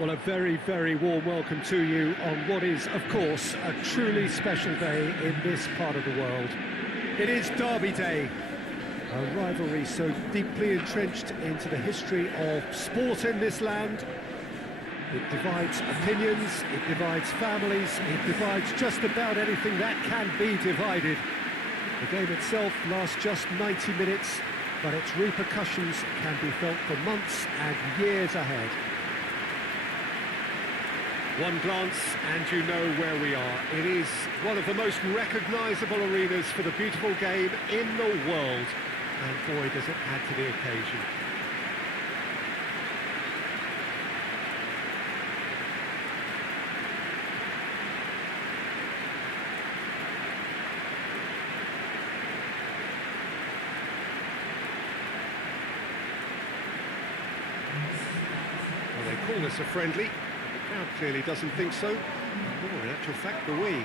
Well, a very, very warm welcome to you on what is, of course, a truly special day in this part of the world. It is Derby Day, a rivalry so deeply entrenched into the history of sport in this land. It divides opinions, it divides families, it divides just about anything that can be divided. The game itself lasts just 90 minutes, but its repercussions can be felt for months and years ahead. One glance and you know where we are. It is one of the most recognisable arenas for the beautiful game in the world. And boy, does it add to the occasion. Well, they call this a friendly. The crowd clearly doesn't think so. Or in actual fact, the we. Well,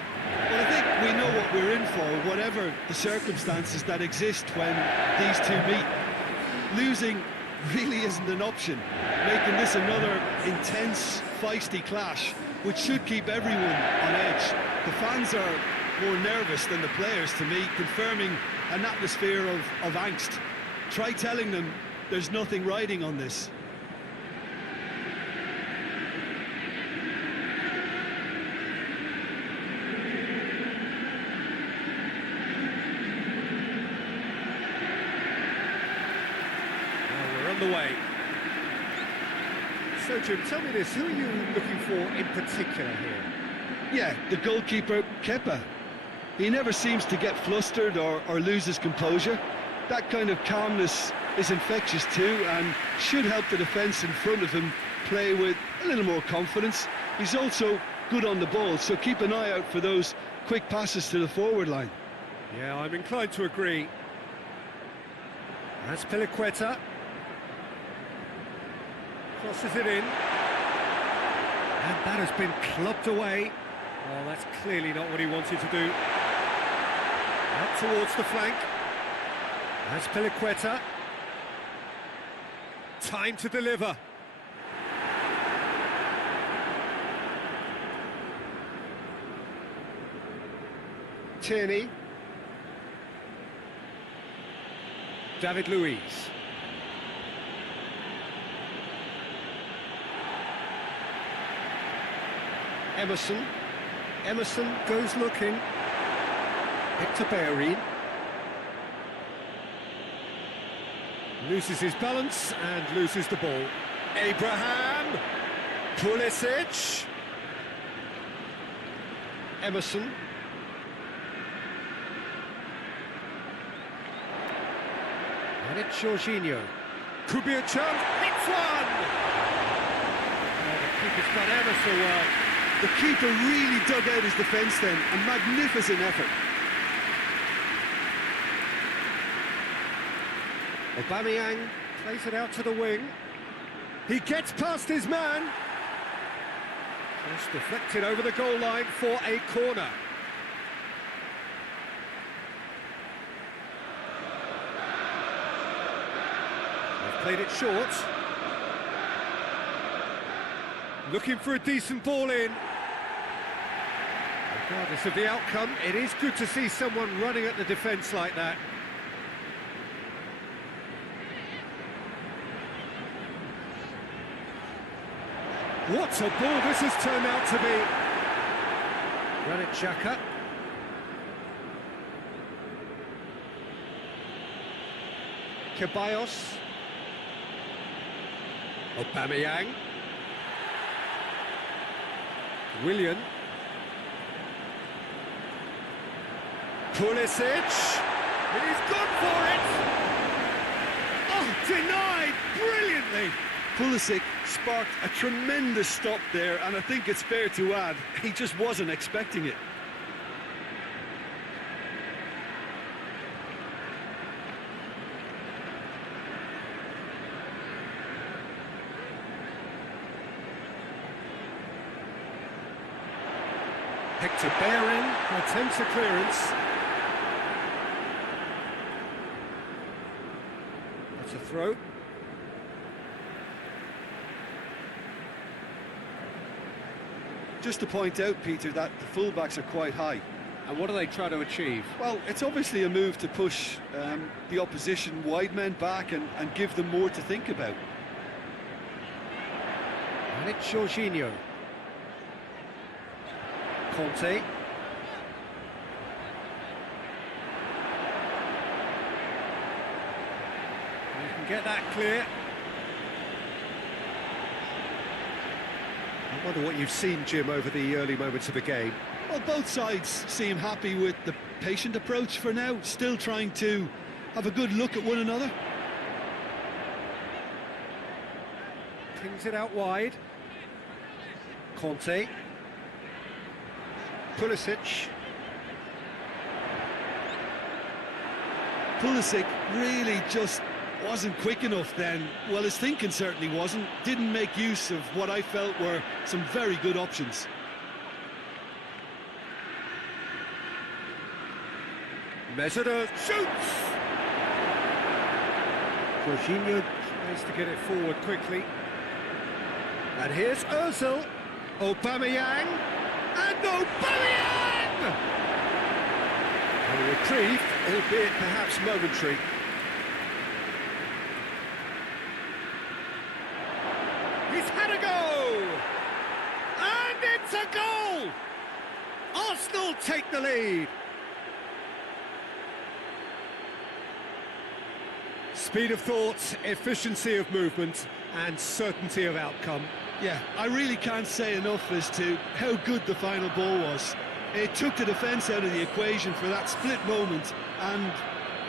I think we know what we're in for, whatever the circumstances that exist when these two meet. Losing really isn't an option, making this another intense, feisty clash, which should keep everyone on edge. The fans are more nervous than the players, to me, confirming an atmosphere of angst. Try telling them there's nothing riding on this. The way. So, Jim, tell me this, who are you looking for in particular here? Yeah, the goalkeeper, Kepa. He never seems to get flustered or lose his composure. That kind of calmness is infectious too, and should help the defence in front of him play with a little more confidence. He's also good on the ball, so keep an eye out for those quick passes to the forward line. Yeah, I'm inclined to agree. That's Piliqueta. Crosses it in. And that has been clubbed away. Oh, that's clearly not what he wanted to do. Out towards the flank. That's Piliqueta. Time to deliver. Tierney. David Luiz. Emerson goes looking. Hector Bellerin loses his balance and loses the ball. Abraham, Pulisic, Emerson. And it's Jorginho. Could be a chance. Hits one! Oh, the keeper's done ever so well. The keeper really dug out his defence then, a magnificent effort. Aubameyang plays it out to the wing. He gets past his man. Just deflected over the goal line for a corner. They've played it short. Looking for a decent ball in. Regardless of the outcome, it is good to see someone running at the defence like that. What a ball this has turned out to be. Granit Xhaka. Ceballos. Aubameyang. Willian. Pulisic. He's gone for it! Oh, denied brilliantly! Pulisic sparked a tremendous stop there, and I think it's fair to add, he just wasn't expecting it. Hector Bellerin attempts a clearance. That's a throw. Just to point out, Peter, that the fullbacks are quite high. And what do they try to achieve? Well, it's obviously a move to push the opposition wide men back and give them more to think about. And it's Jorginho. Conte. You can get that clear. I wonder what you've seen, Jim, over the early moments of the game. Well, both sides seem happy with the patient approach for now, still trying to have a good look at one another. Pings it out wide. Conte. Pulisic. Pulisic really just wasn't quick enough then. Well, his thinking certainly wasn't. Didn't make use of what I felt were some very good options. Mesut shoots! Jorginho tries to get it forward quickly. And here's Ozil. Aubameyang. And Aubameyang! A reprieve, albeit perhaps momentary. He's had a go! And it's a goal! Arsenal take the lead. Speed of thought, efficiency of movement, and certainty of outcome. Yeah, I really can't say enough as to how good the final ball was. It took the defence out of the equation for that split moment, and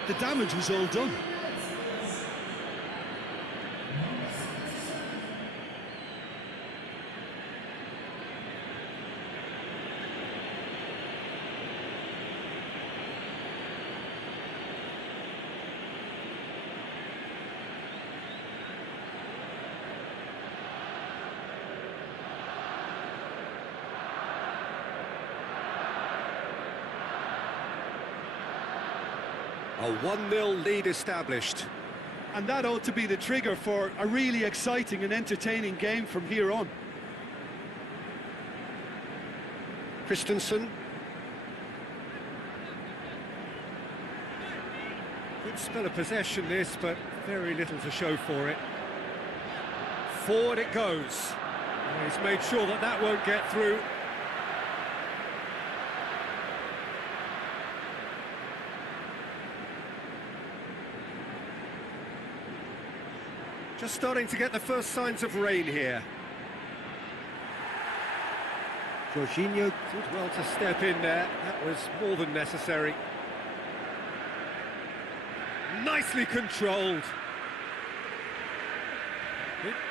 the damage was all done. A 1-0 lead established. And that ought to be the trigger for a really exciting and entertaining game from here on. Christensen. Good spell of possession this, but very little to show for it. Forward it goes. And he's made sure that that won't get through. Just starting to get the first signs of rain here. Jorginho did well to step in there. That was more than necessary. Nicely controlled.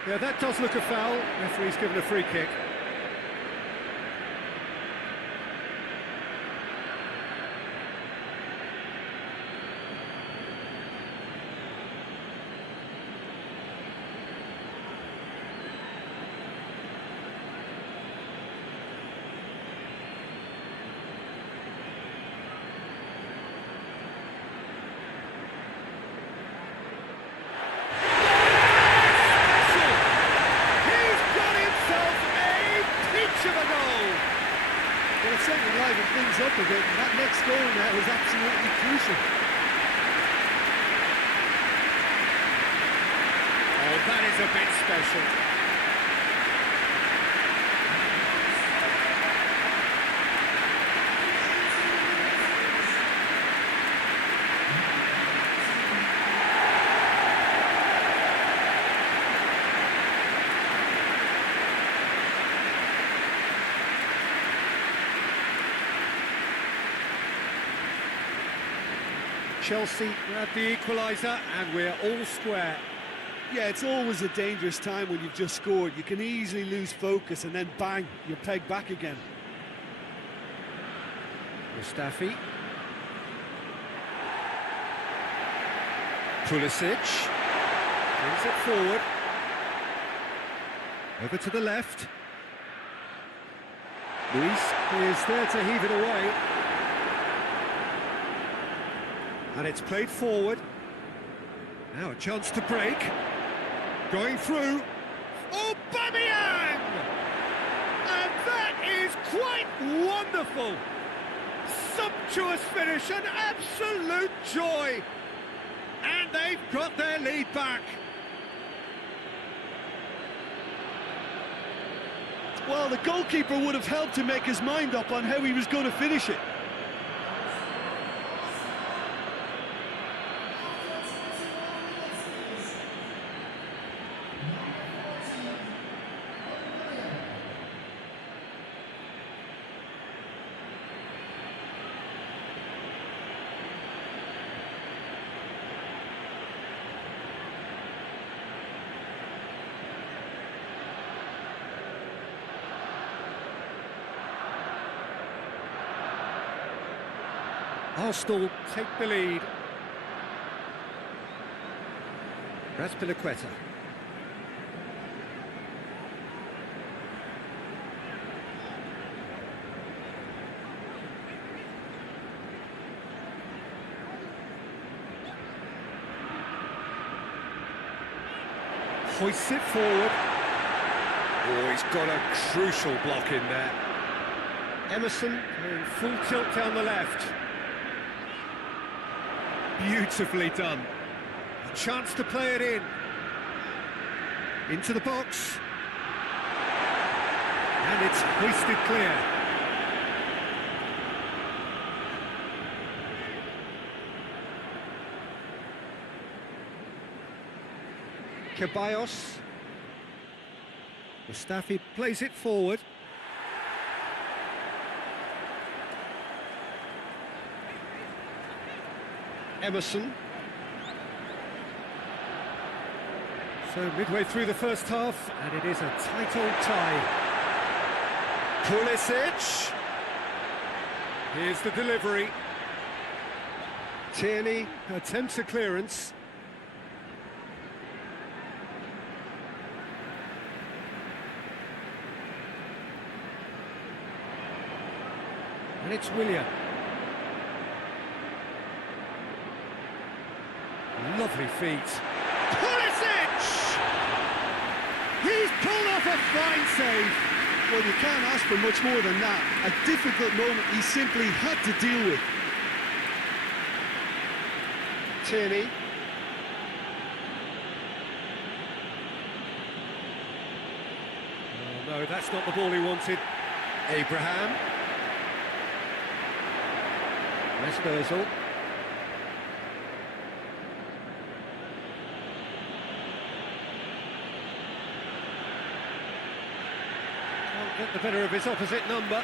Yeah, that does look a foul. Referee's given a free kick. Well, it certainly livened things up a bit, and that next goal now was absolutely crucial. Oh, that is a bit special. Chelsea grab the equaliser, and we're all square. Yeah, it's always a dangerous time when you've just scored. You can easily lose focus and then bang, you're pegged back again. Mustafi. Pulisic. Brings it forward. Over to the left. Luis is there to heave it away. And it's played forward. Now a chance to break. Going through. Aubameyang! And that Wonderful! Sumptuous finish, an absolute joy! And they've got their lead back. Well, the goalkeeper would have helped to make his mind up on how he was going to finish it. Arsenal take the lead. Raspilicueta. Hoists it forward. Oh, he's got a crucial block in there. Emerson going full tilt down the left. Beautifully done. A chance to play it in. Into the box. And it's hoisted clear. Ceballos. Mustafi plays it forward. Emerson. So midway through the first half, and it is a tight old tie. Pulisic. Here's the delivery. Tierney attempts a clearance. And it's Willian. Lovely feet. Pulisic! He's pulled off a fine save. Well, you can't ask for much more than that. A difficult moment he simply had to deal with. Tierney. Oh, no, that's not the ball he wanted. Abraham. Mesberzel. Can't get the better of his opposite number.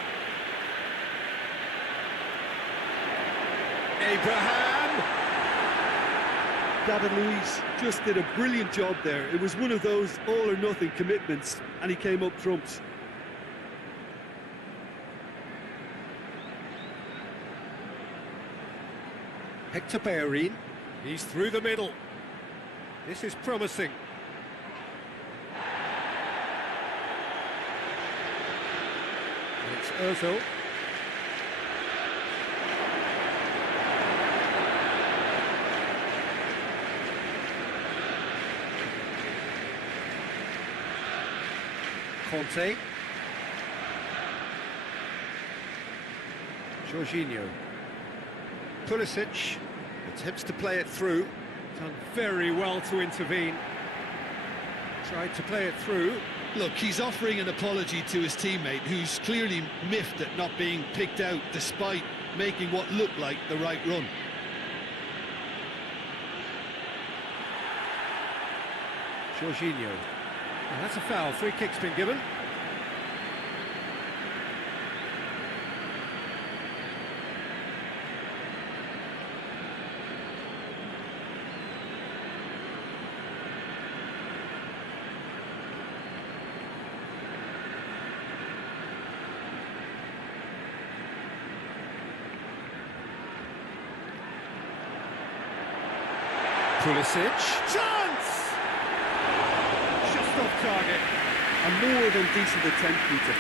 Abraham! David Luiz just did a brilliant job there. It was one of those all-or-nothing commitments, and he came up trumps. Hector Bellerin, he's through the middle. This is promising. It's Ozil. Conte. Jorginho. Pulisic attempts to play it through. Done very well to intervene. Tried to play it through. Look, he's offering an apology to his teammate, who's clearly miffed at not being picked out despite making what looked like the right run. Jorginho. Oh, that's a foul. Free kick's been given. Pulisic. Chance! Just off target. A more than decent attempt, Peter.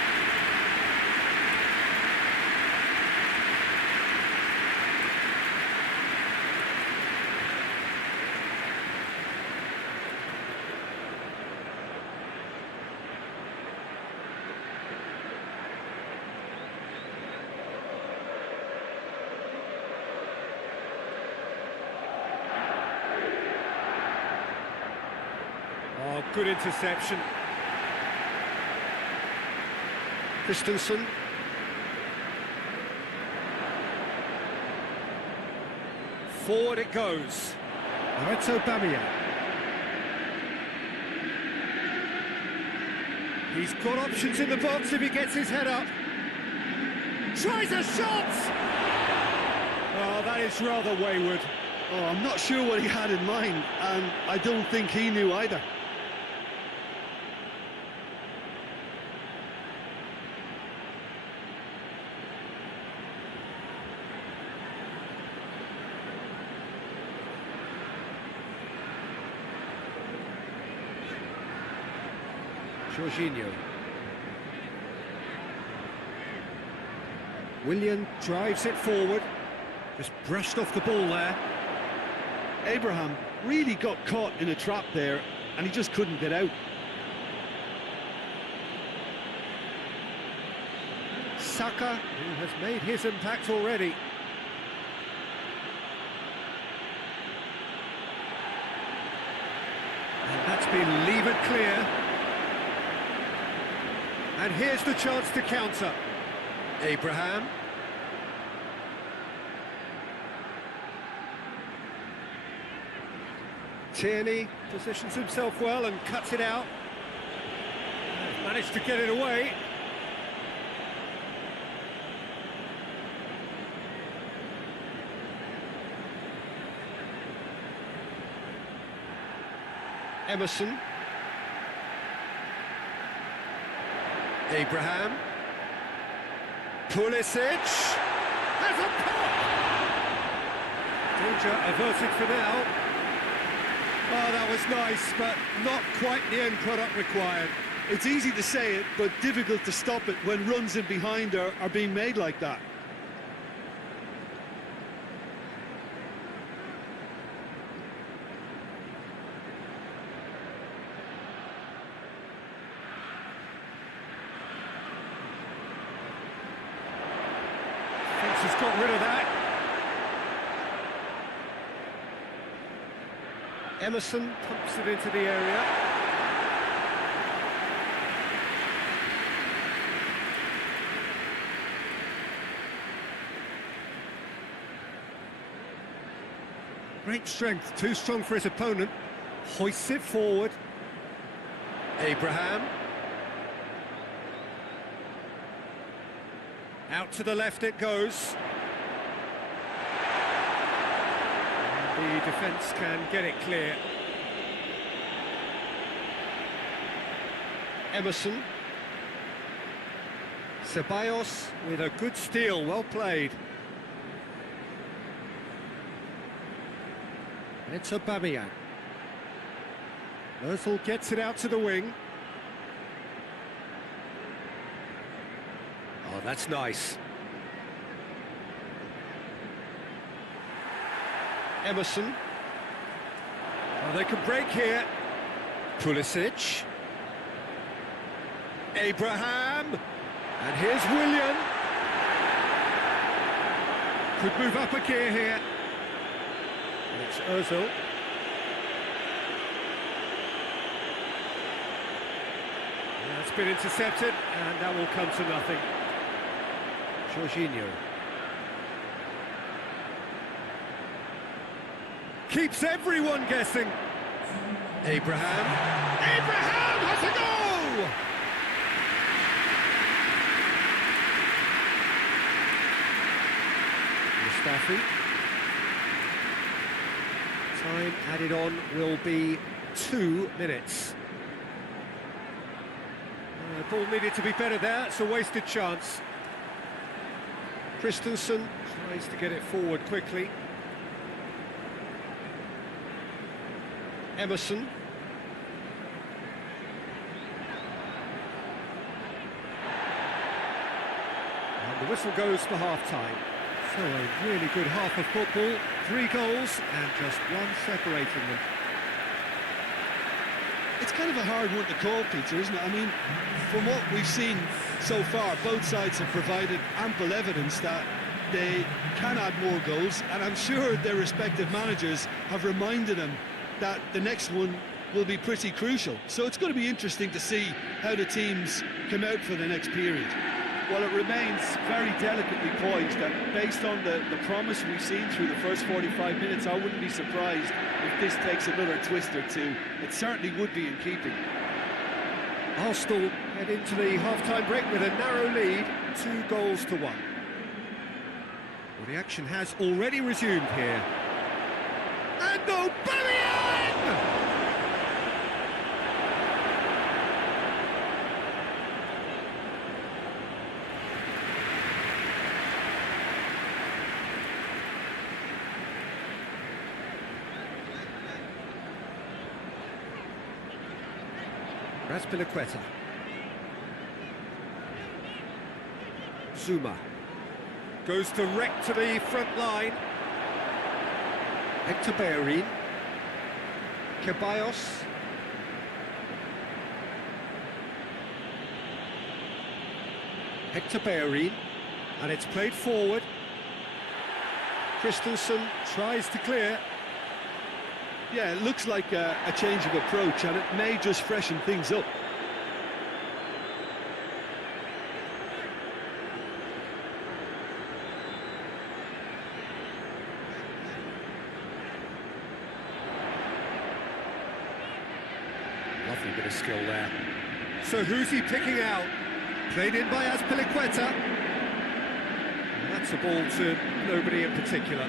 good interception. Christensen. Forward it goes. Now it's Aubameyang. He's got options in the box if he gets his head up. Tries a shot! Oh, that is rather wayward. Oh, I'm not sure what he had in mind, and I don't think he knew either. Jorginho. Willian drives it forward. Just brushed off the ball there. Abraham really got caught in a trap there, and he just couldn't get out. Saka, who has made his impact already. And that's been levered clear. And here's the chance to counter. Abraham. Tierney positions himself well and cuts it out. Managed to get it away. Emerson. Abraham. Pulisic has a pop! Danger averted for now. Oh, that was nice, but not quite the end product required. It's easy to say it, but difficult to stop it when runs in behind are being made like that. He's got rid of that. Emerson pumps it into the area. Great strength, too strong for his opponent. Hoists it forward. Abraham. Out to the left it goes. And the defence can get it clear. Emerson. Ceballos with a good steal, well played. It's Aubameyang. Ozil gets it out to the wing. Oh, that's nice. Emerson. Oh, they can break here. Pulisic. Abraham. And here's Willian. Could move up a gear here. And it's Ozil. That's been intercepted, and that will come to nothing. Jorginho. Keeps everyone guessing. Abraham. Abraham has a goal! Mustafi. Time added on will be 2 minutes. The ball needed to be better there, it's a wasted chance. Christensen tries to get it forward quickly. Emerson. And the whistle goes for half-time. So a really good half of football, 3 goals and just one separating them. It's kind of a hard one to call, Peter, isn't it? I mean, from what we've seen so far, both sides have provided ample evidence that they can add more goals, and I'm sure their respective managers have reminded them that the next one will be pretty crucial. So it's going to be interesting to see how the teams come out for the next period. Well, it remains very delicately poised, and based on the promise we've seen through the first 45 minutes, I wouldn't be surprised if this takes another twist or two. It certainly would be in keeping. Arsenal head into the half-time break with a narrow lead, 2-1. Well, the action has already resumed here. And Aubameyang! Azpilicueta. Zuma goes direct to the front line. Hector Bellerin. Ceballos. Hector Bellerin, and it's played forward. Christensen tries to clear. Yeah, it looks like a change of approach, and it may just freshen things up. Lovely bit of skill there. So who's he picking out? Played in by Azpilicueta. And that's a ball to nobody in particular.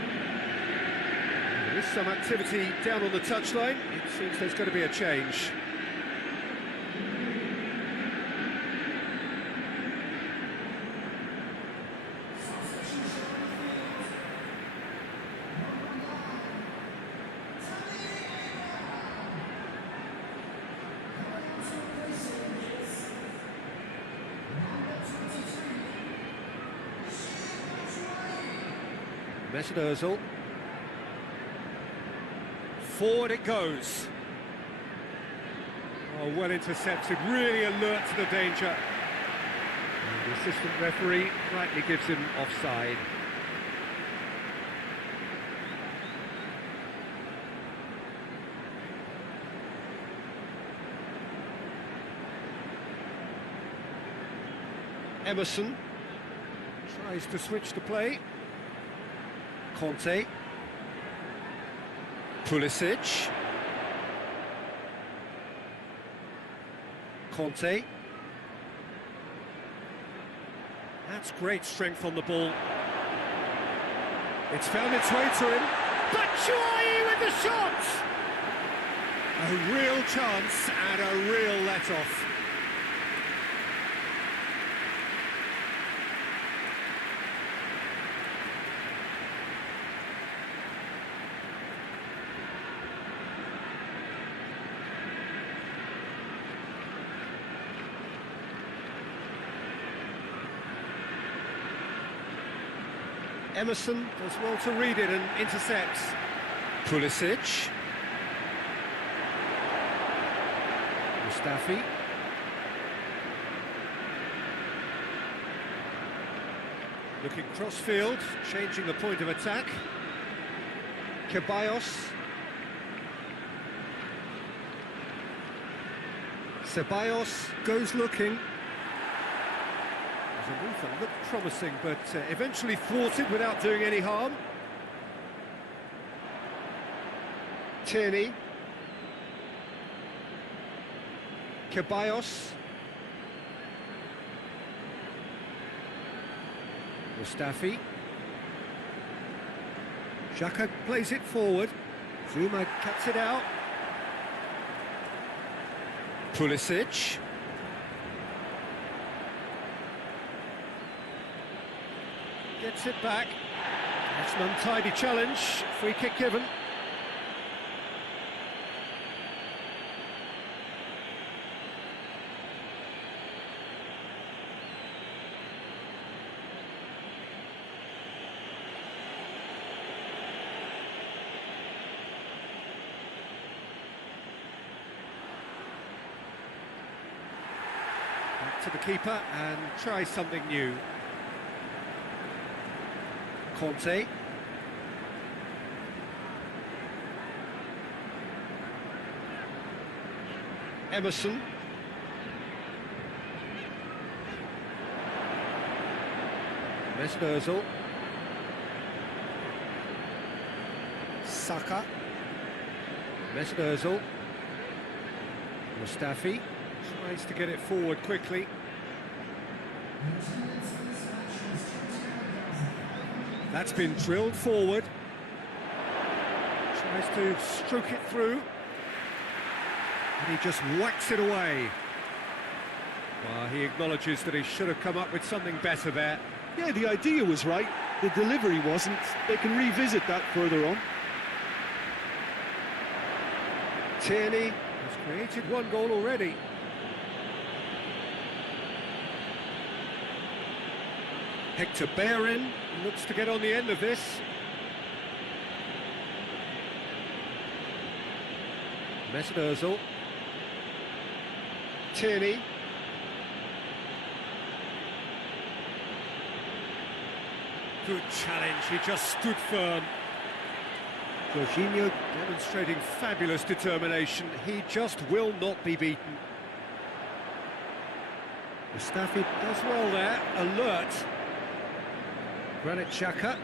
There is some activity down on the touchline. It seems there's going to be a change. Mesut Ozil. Forward it goes. Oh, well intercepted, really alert to the danger. And the assistant referee rightly gives him offside. Emerson tries to switch the play. Conte. Pulisic. Conte. That's great strength on the ball. It's found its way to him. Batshuayi with the shot! A real chance and a real let-off. Emerson does well to read it and intercepts. Pulisic. Mustafi. Looking cross-field, changing the point of attack. Ceballos. Ceballos goes looking. A move that looked promising, but eventually thwarted without doing any harm. Tierney. Ceballos. Mustafi. Xhaka plays it forward. Zuma cuts it out. Pulisic. Gets it back. It's an untidy challenge. Free kick given. Back to the keeper and try something new. Conte. Emerson. Mesut Ozil. Saka. Mesut Ozil. Mustafi tries to get it forward quickly. That's been drilled forward. Tries to stroke it through. And he just whacks it away. Well, he acknowledges that he should have come up with something better there. Yeah, the idea was right, the delivery wasn't. They can revisit that further on. Tierney has created one goal already. Hector Bellerin looks to get on the end of this. Mesut Ozil. Tierney. Good challenge, he just stood firm. Jorginho demonstrating fabulous determination. He just will not be beaten. Mustafi does well there, alert. Granit Xhaka.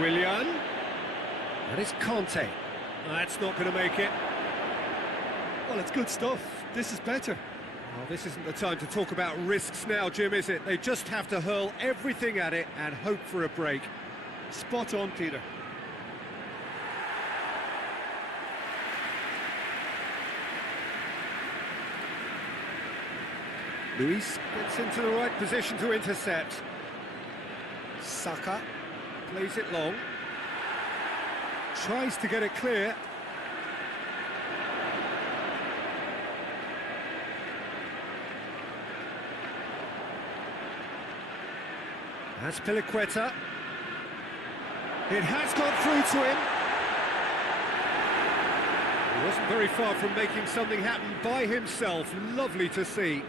Willian. That is Conte. That's not going to make it. Well, it's good stuff. This is better. Well, this isn't the time to talk about risks now, Jim, is it? They just have to hurl everything at it and hope for a break. Spot on, Peter. Luis gets into the right position to intercept. Saka plays it long. Tries to get it clear. That's Piliqueta. It has gone through to him. He wasn't very far from making something happen by himself. Lovely to see.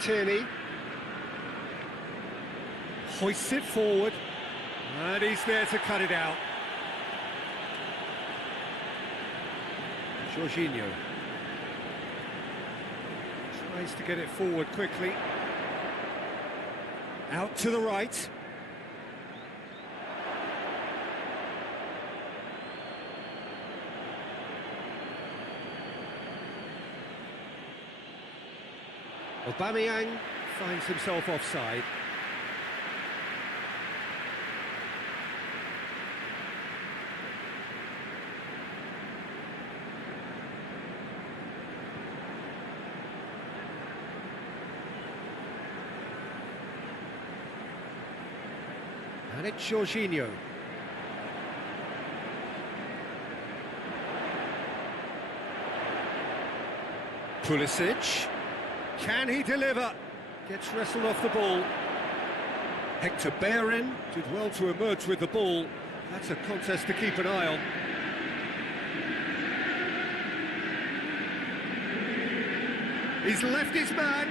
Tierney. Hoists it forward. And he's there to cut it out. Jorginho. Tries to get it forward quickly. Out to the right. Aubameyang finds himself offside. And it's Jorginho. Pulisic. Can he deliver? Gets wrestled off the ball. Hector Bellerin did well to emerge with the ball. That's a contest to keep an eye on. He's left his man.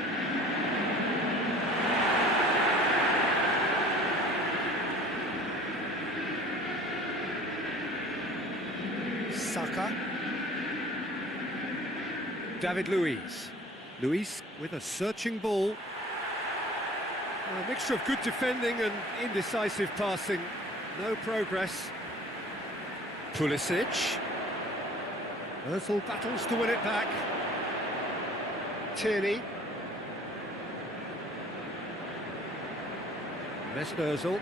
Saka. David Luiz. Luiz with a searching ball. A mixture of good defending and indecisive passing. No progress. Pulisic. Ozil battles to win it back. Tierney. Mesut Ozil.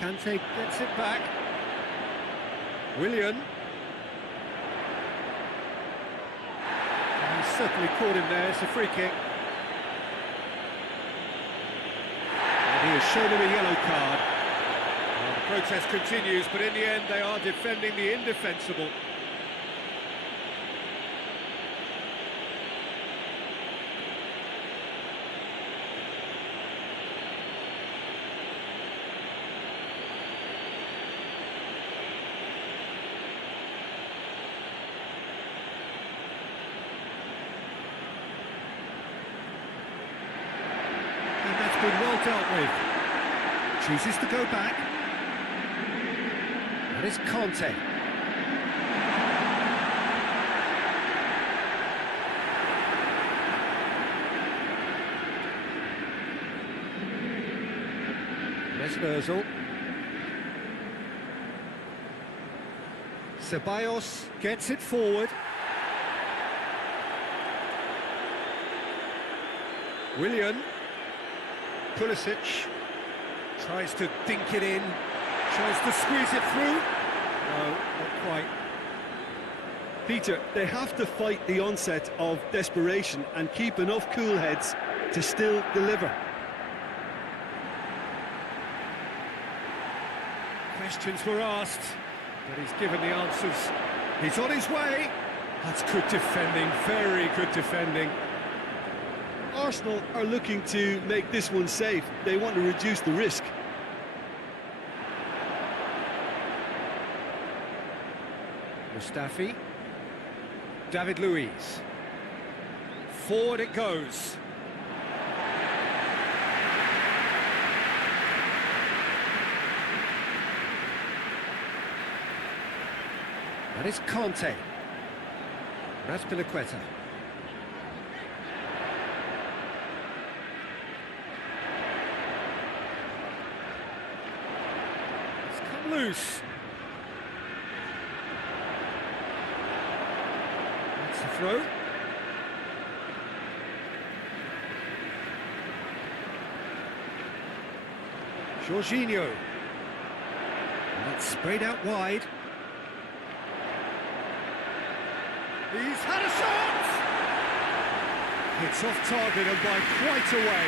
Kante gets it back. Willian. He's certainly caught him there, it's a free kick. And he has shown him a yellow card. Well, the protest continues, but in the end they are defending the indefensible. been well dealt with. Chooses to go back. That is Conte. Özil. Ceballos gets it forward. Willian. Pulisic tries to dink it in, tries to squeeze it through. No, not quite. Peter, they have to fight the onset of desperation and keep enough cool heads to still deliver. Questions were asked, but he's given the answers. He's on his way. That's good defending, very good defending. Arsenal are looking to make this one safe. They want to reduce the risk. Mustafi. David Luiz. Forward it goes. That is Conte. That's Piliqueta. It's come loose. That's the throw. Jorginho. And it's sprayed out wide. He's had a shot! It's off target and by quite a way.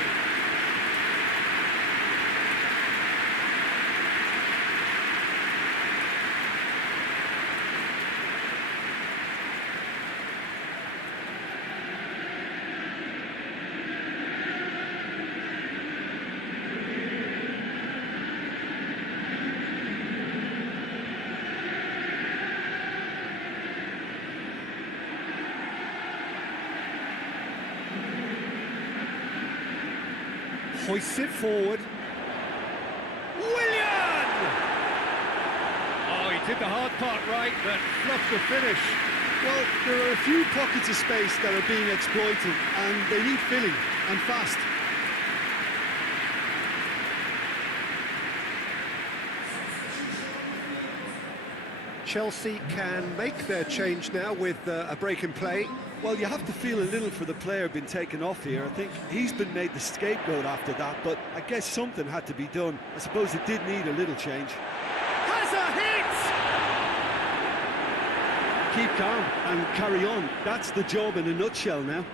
Hoists it forward. Willian! Oh, he did the hard part right, but fluffed the finish. Well, there are a few pockets of space that are being exploited, and they need filling, and fast. Chelsea can make their change now with a break in play. Well, you have to feel a little for the player being taken off here. I think he's been made the scapegoat after that, but I guess something had to be done. I suppose it did need a little change. Has a hit! Keep calm and carry on. That's the job in a nutshell now.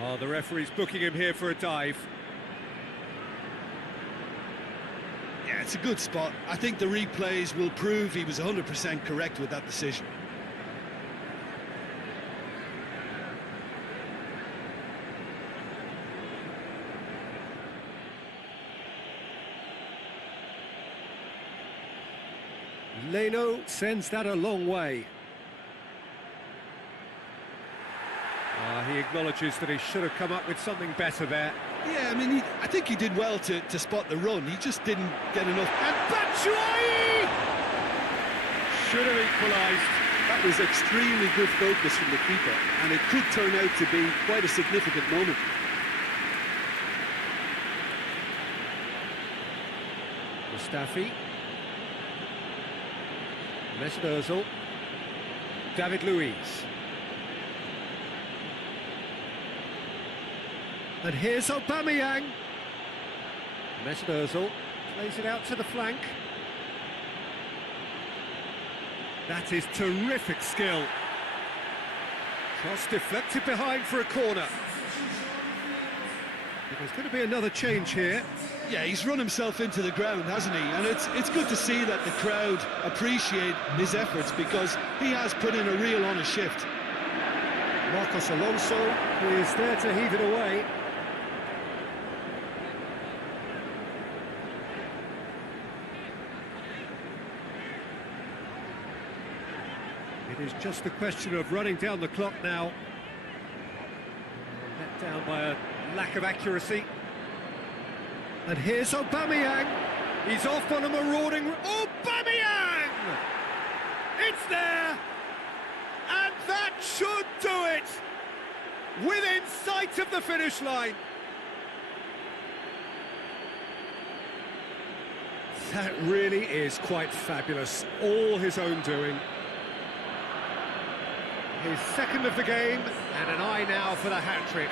Oh, the referee's booking him here for a dive. Yeah, it's a good spot. I think the replays will prove he was 100% correct with that decision. Leno sends that a long way. He acknowledges that he should have come up with something better there. Yeah, I mean, I think he did well to spot the run. He just didn't get enough. And Batshuayi! Should have equalised. That was extremely good focus from the keeper, and it could turn out to be quite a significant moment. Mustafi. Mesut Ozil. David Luiz. And here's Aubameyang. Mesut Ozil plays it out to the flank. That is terrific skill. Cross deflected behind for a corner. There's going to be another change here. Yeah, he's run himself into the ground, hasn't he? And it's good to see that the crowd appreciate his efforts, because he has put in a real honest shift. Marcos Alonso is there to heave it away. It is just a question of running down the clock now. Let down by a lack of accuracy. And here's Aubameyang. He's off on a marauding... Aubameyang! It's there! And that should do it! Within sight of the finish line. That really is quite fabulous. All his own doing. His second of the game, and an eye now for the hat-trick.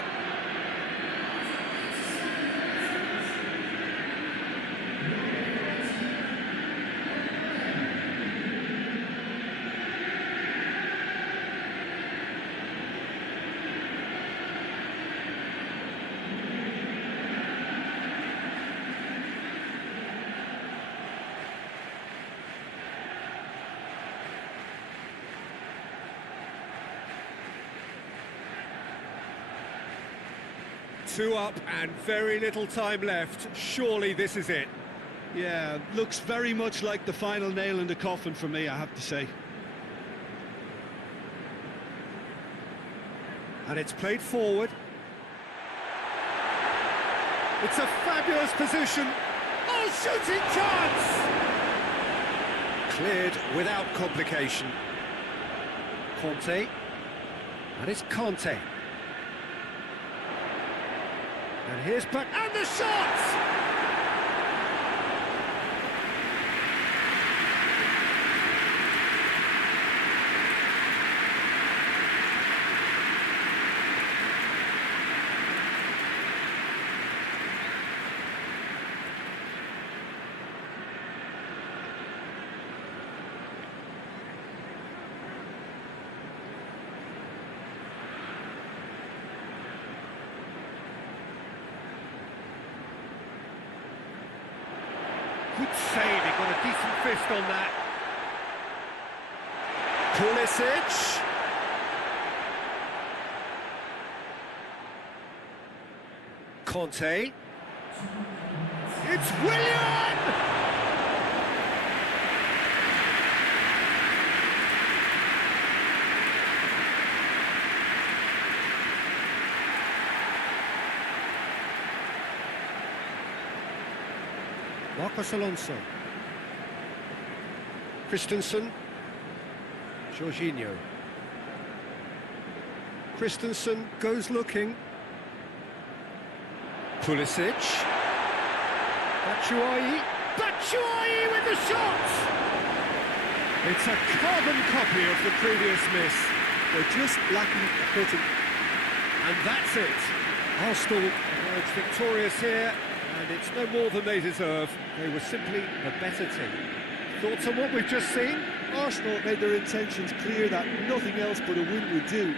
Two up and very little time left. Surely this is it. Yeah, looks very much like the final nail in the coffin for me, I have to say. And it's played forward. It's a fabulous position. Oh, shooting chance! Cleared without complication. Conte. And it's Conte. And here's back, and the shot! Good save, he got a decent fist on that. Pulisic. Conte. It's Willian! Marcos Alonso. Christensen. Jorginho. Christensen goes looking. Pulisic. Batshuayi. Batshuayi with the shot! It's a carbon copy of the previous miss. They're just lacking a footing. And that's it. Arsenal emerge victorious here, and it's no more than they deserve. They were simply the better team. Thoughts on what we've just seen? Arsenal made their intentions clear that nothing else but a win would do.